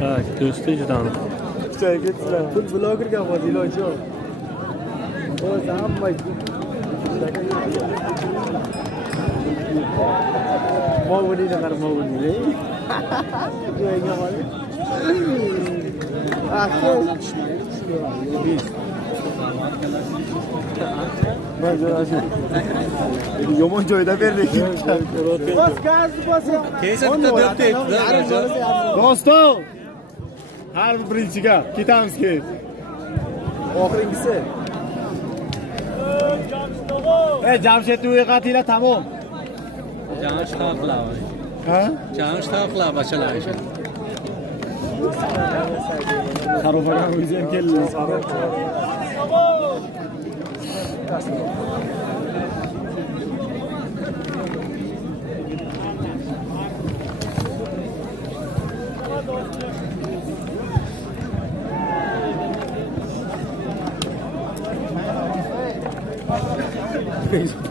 Ha, do'sti juda aniq. Joyga ketdilar. Pul blogerga bor, iloji yo'q. O'zi hamma Mavuni de Mavuni. Joyga bor. Yomon joyda berdik. Bas gaz bosing. Kesatda deb Do'stim. Har birinchiga ketamizki. Oxirgisi. Jamshid uyg'otinglar tamom. Jamish taqlab. Ha? Jamish taqlab bachalar. Xarobadan o'zi ham keldi.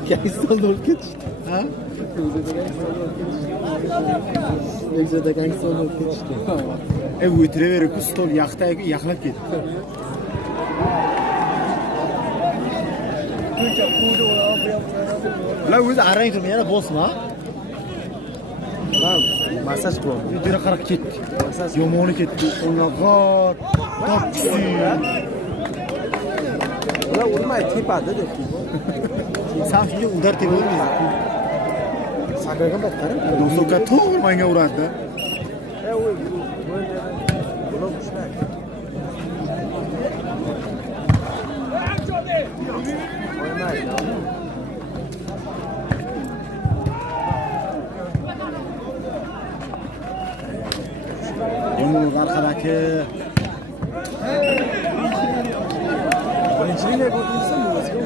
Gangster olib ketishdi. Ha? O'zida gangster olib ketishdi. O'tiraverib, stol yaxlab ketdi. Ular o'zi arang turmay, yana bosma. Ha, massaj qilyapti. Yudira qarab ketdi. Yomoni ketdi. O'ng'or, topchisi. Ular urmay tepadi deb. Sen shunga udar tepolmaysan. Sagaga bak qarab. Do'stga to'g'ri menga uradi. Yomon arkadaki birinchilik ko'rdingsizmi o'ziga?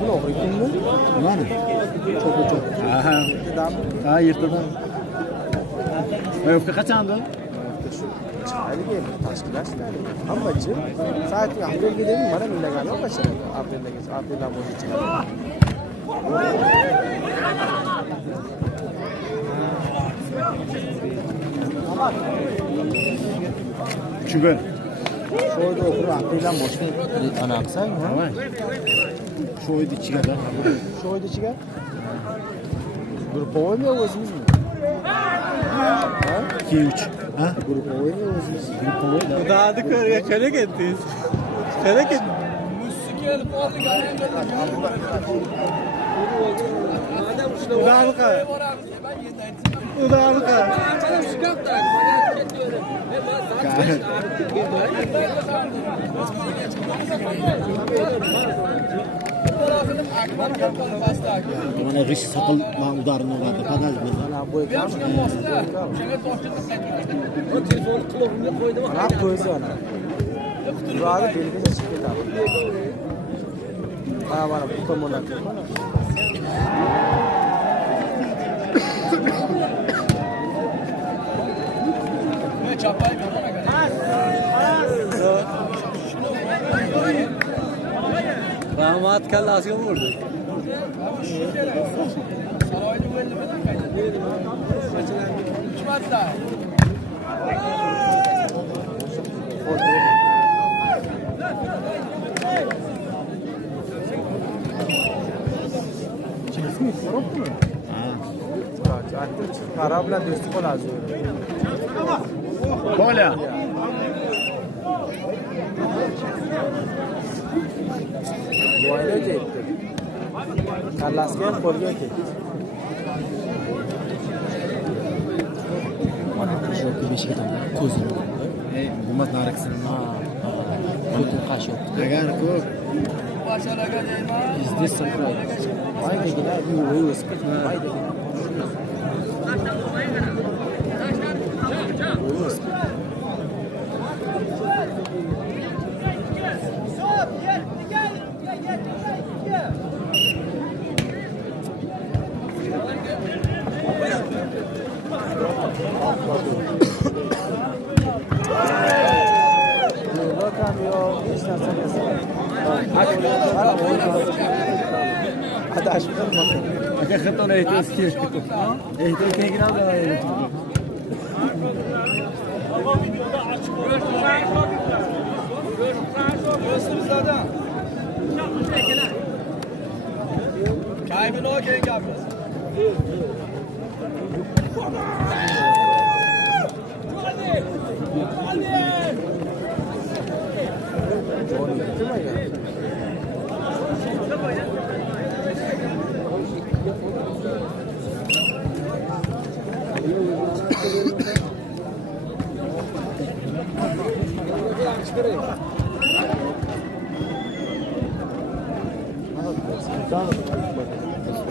Bunu okuyayım mı? Var mı? Çok. Aha. Ha, yırtıdan. Öfke kaçandı? Hadi gel, tashkilashlar. Hammachi. Soatga aprelga dedim, mana millagani o'qishadi. Apreldan bo'yi chiqadi. Chugar. Sho'yda o'qib, apreldan boshqa ana qilsang, ha? Sho'yda ichiga-da. Sho'yda ichiga? Grupovoymi o'zimizmi? Ha? 2-3. Ha? Grupovoymi o'zimiz? Grupovoy. Xudoni ko'rga qana ketdingiz. Qana ketdingiz. Musikel Udarqa. Mana g'ish soqol udarni oladi. Padaj bilan. Mana bu ekan. Telefon qulog'imga qo'ydim. Ana qo'ysa ana. Uradi belgiga chiqib ketadi. Mana bu tomondan. Rahmat kallasiga vurdi. Qara bilan do'stlik qoladi. Bola. Boyga ketdi. Kallasiga ham qo'lga ketdi. Mana shu beshik tomon ko'zini. Hukumat narxini. Ko'tin qashi yo'q. Agar ko'p biznes sakray. Maydagilar yo'q o'sib ketdi. Maydagilar. dash qilmoqda. Aka xatoni aytasiz ki. Ehtiyoc kengiraz da. Kaybını o kendi yapıyoruz.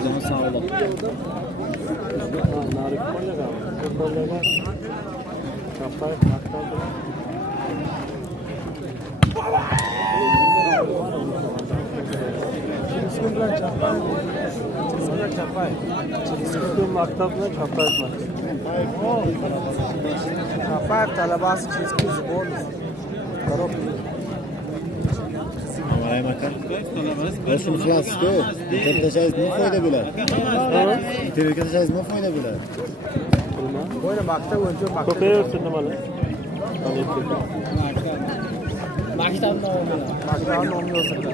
Canı sağ olun. Çapar talabası çizgi zibol. Karop. Amalay makar. Boshim qilasizku. Internetashingiz nima foyda bo'ladi? Internetashingiz nima foyda bo'ladi? Böyle makta önce makta. Ko'payarsin nimalar? Maktanın olmuyorsun da.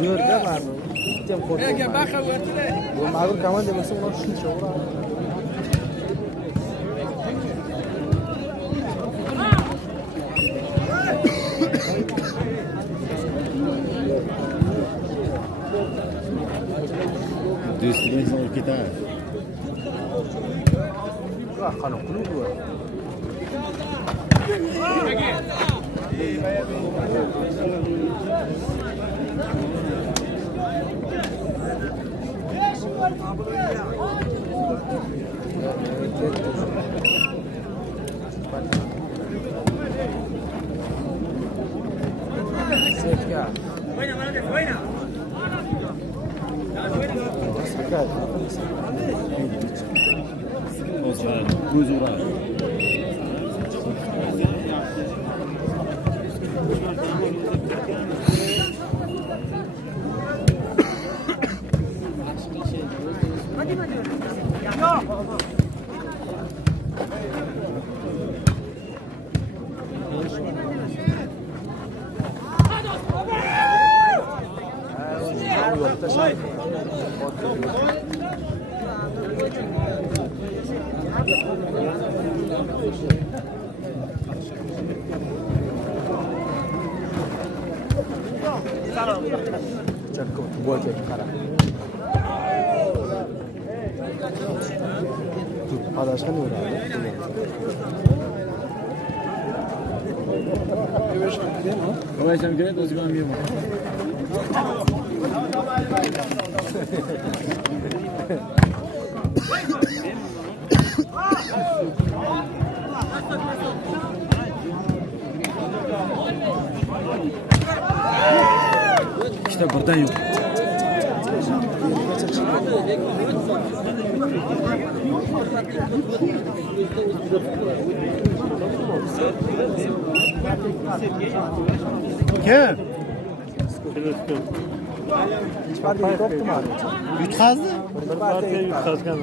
Zörde var mı? Gittim korktum. Bu mağdur kaman demesin onu şunca uğra. Distribuição aqui tá. Kalau perlu dua. Sekian. Sekian. Osman, Kuzuran. Cakap buat sekarang. Padahal ni udah. Olha, já me queria dois amigos. İşte buradan yok. Kim? Hiç var değil, koptu mu abi? Yutqazdi? Bir partiya yutqazgan.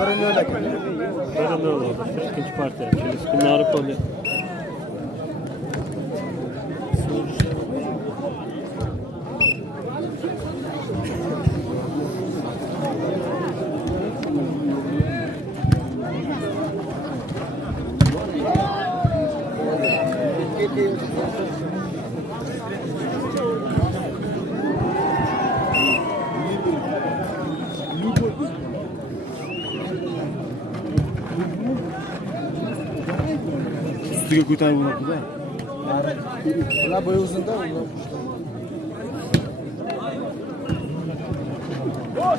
Birini öyle ki. Birini öyle oldu. İkinci partiya. Kunlari qoldi. Ustiga ko'tarib olibdi-da. Ular bo'yi uzunda, ular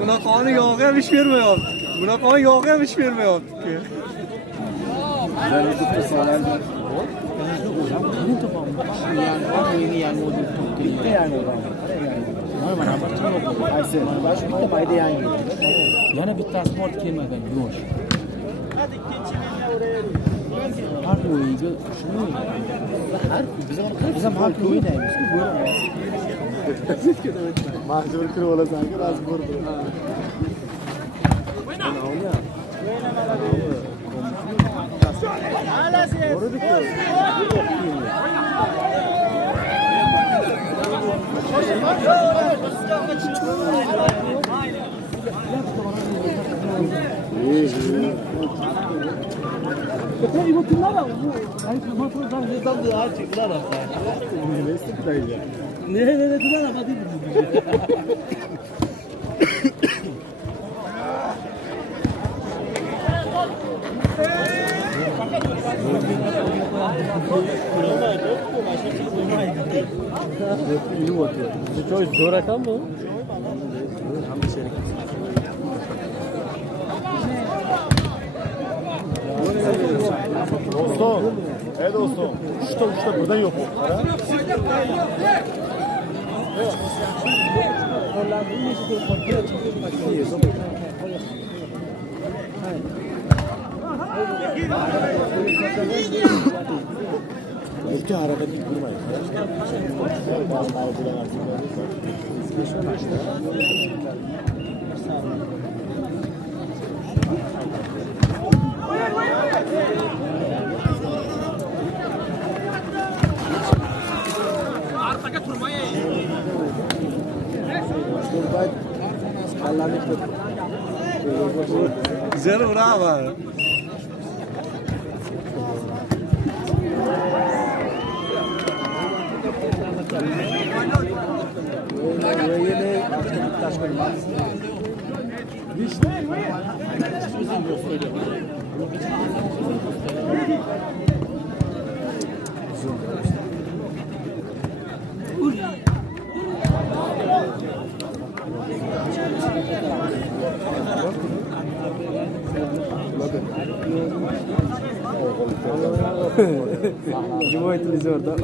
Bunaqangi yog'i ham ish bermayapti. Bunaqangi yog'i ham ish bermayapti. Yana bittasi bor kelmagan yo'q. Har o'yiga shuni biz ham har kuni o'ynaymiz. Mahjur kirib olasan-ku, rozi ko'rib. Dostum, dostum. Üçte buradan yok mu? Ülke hareketi kurmayın. Güzel bravo. Cuma etimiz orada.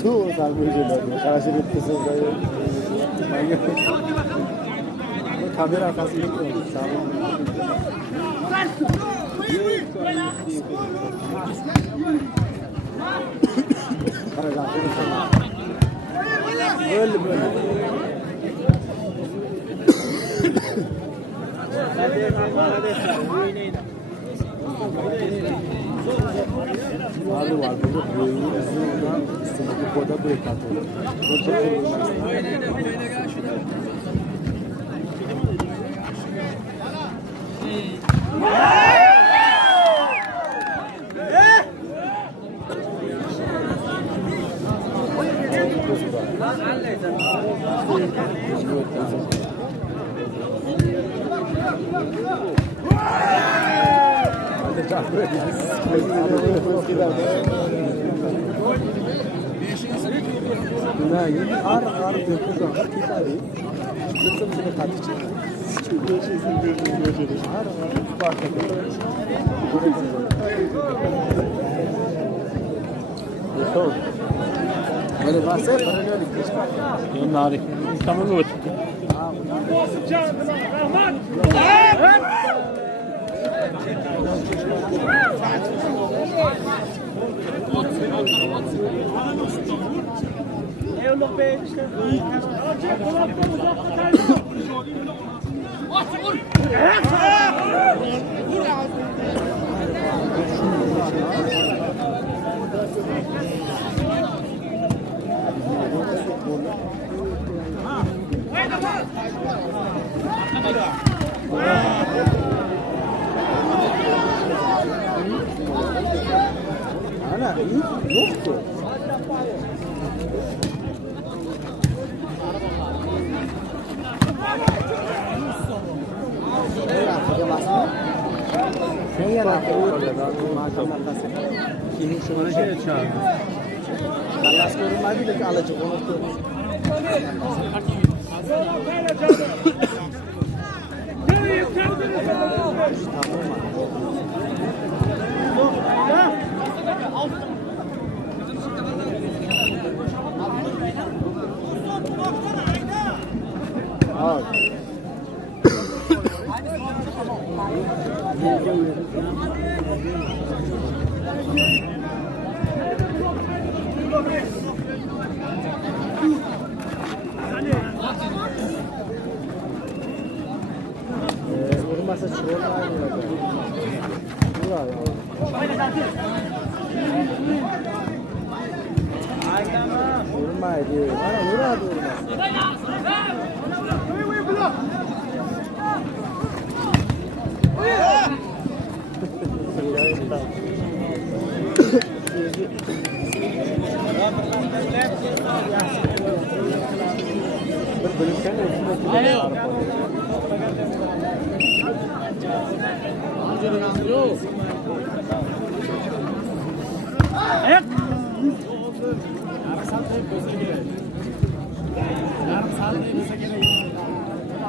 Tuh, sambil juga. Kalau sih itu saya kamera kasih itu sama. böyle. Abi var burada böyle uzundan üstündeki koda break atıyor. Günaydın. Ağır döküyor. Kita ari. Çıksın seni kaçacak. Ağır Böyle varsa paralel geçme. Nari. Tamam mı? Ana iyi yoktu. Sen yana Şimdi şu bana şey çağırdı. Balas korunmadı da alacak onu. Vurmasa çıkıyor. Vurmaydı. Bana vuradı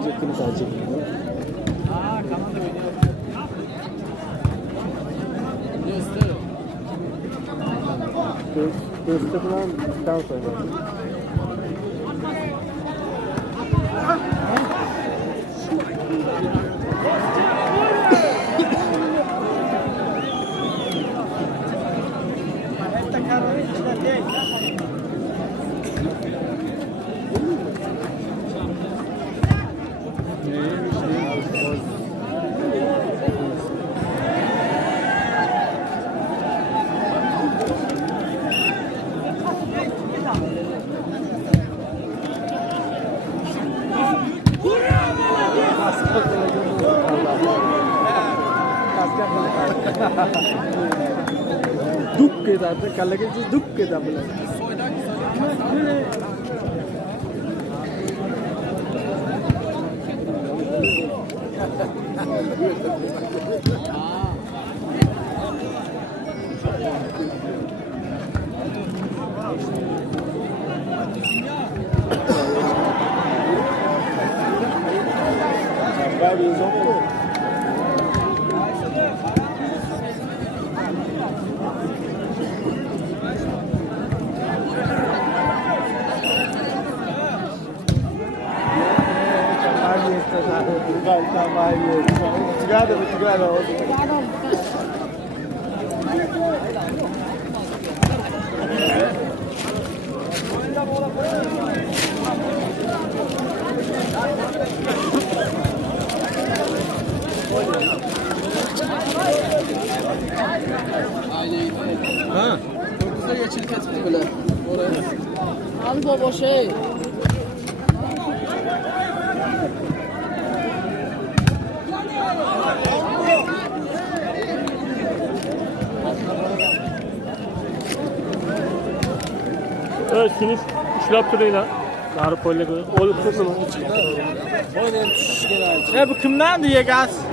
Cekini sadece. Göğüste falan daha sonra. Duk ke da kal ke duk ke da bola Together. Ha. Dokuzda geçilip ketibdi bile. Oraya. Al baba şey. Evet, şunu ushlab turinglar. Nari qo'lga qo'yib tursin. Oynayın tuş gel abi. Bu kimdan diye gaz?